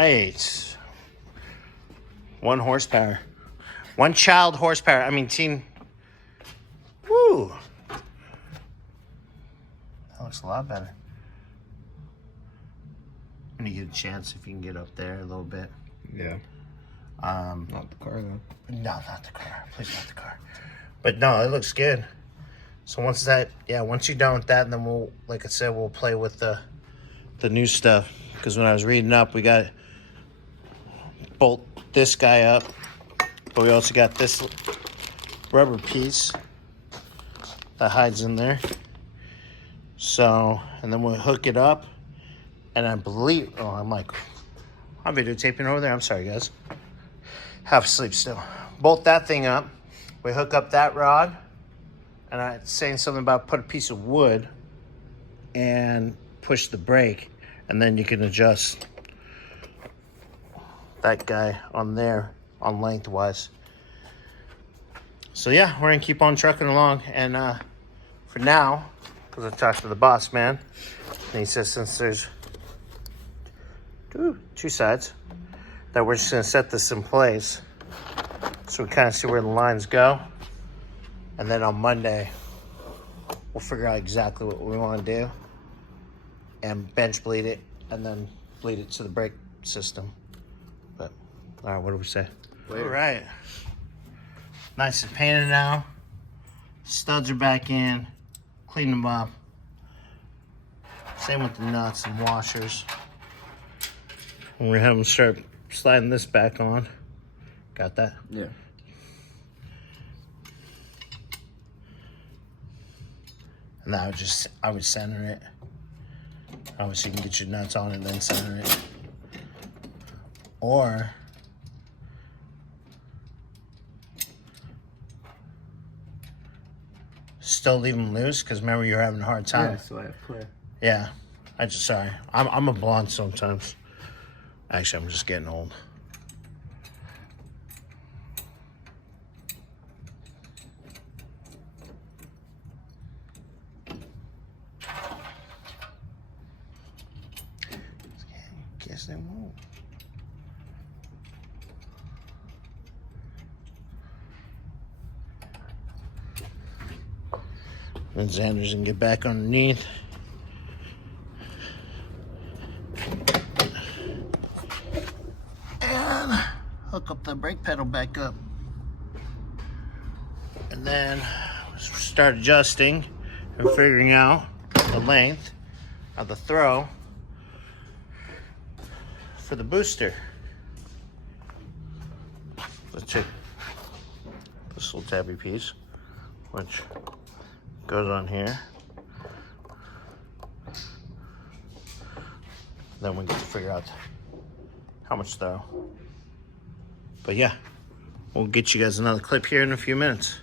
right. 1 horsepower. 1 child horsepower. I mean, teen. Woo. That looks a lot better. When you get a chance, if you can get up there a little bit. Yeah. Not the car, though. No, not the car. Please, not the car. But no, it looks good. So once you're done with that, and then we'll, like I said, we'll play with the new stuff. Because when I was reading up, we got bolt this guy up, but we also got this rubber piece that hides in there. So, and then we'll hook it up, and I believe, I'm videotaping over there. I'm sorry, guys. Half asleep still. Bolt that thing up. We hook up that rod, and I'm saying something about put a piece of wood and push the brake, and then you can adjust that guy on there on lengthwise. So yeah, we're gonna keep on trucking along, and for now, because I talked to the boss man, and he says since there's two sides, that we're just gonna set this in place so we kind of see where the lines go, and then on Monday we'll figure out exactly what we want to do and bench bleed it, and then bleed it to the brake system. But all right, what do we say? All right, nice and painted now. Studs are back in. Clean them up. Same with the nuts and washers. And we're gonna have them start sliding this back on. Got that? Yeah. And I would center it. Obviously, you can get your nuts on and then center it. Or still leave them loose, because remember you're having a hard time. Yeah, so I have clear. Yeah, sorry. I'm a blonde sometimes. Actually, I'm just getting old. Guess they won't. Then Xander's gonna get back underneath. And hook up the brake pedal back up. And then start adjusting and figuring out the length of the throw for the booster. Let's take this little tabby piece, which goes on here. Then we get to figure out how much throw. But yeah, we'll get you guys another clip here in a few minutes.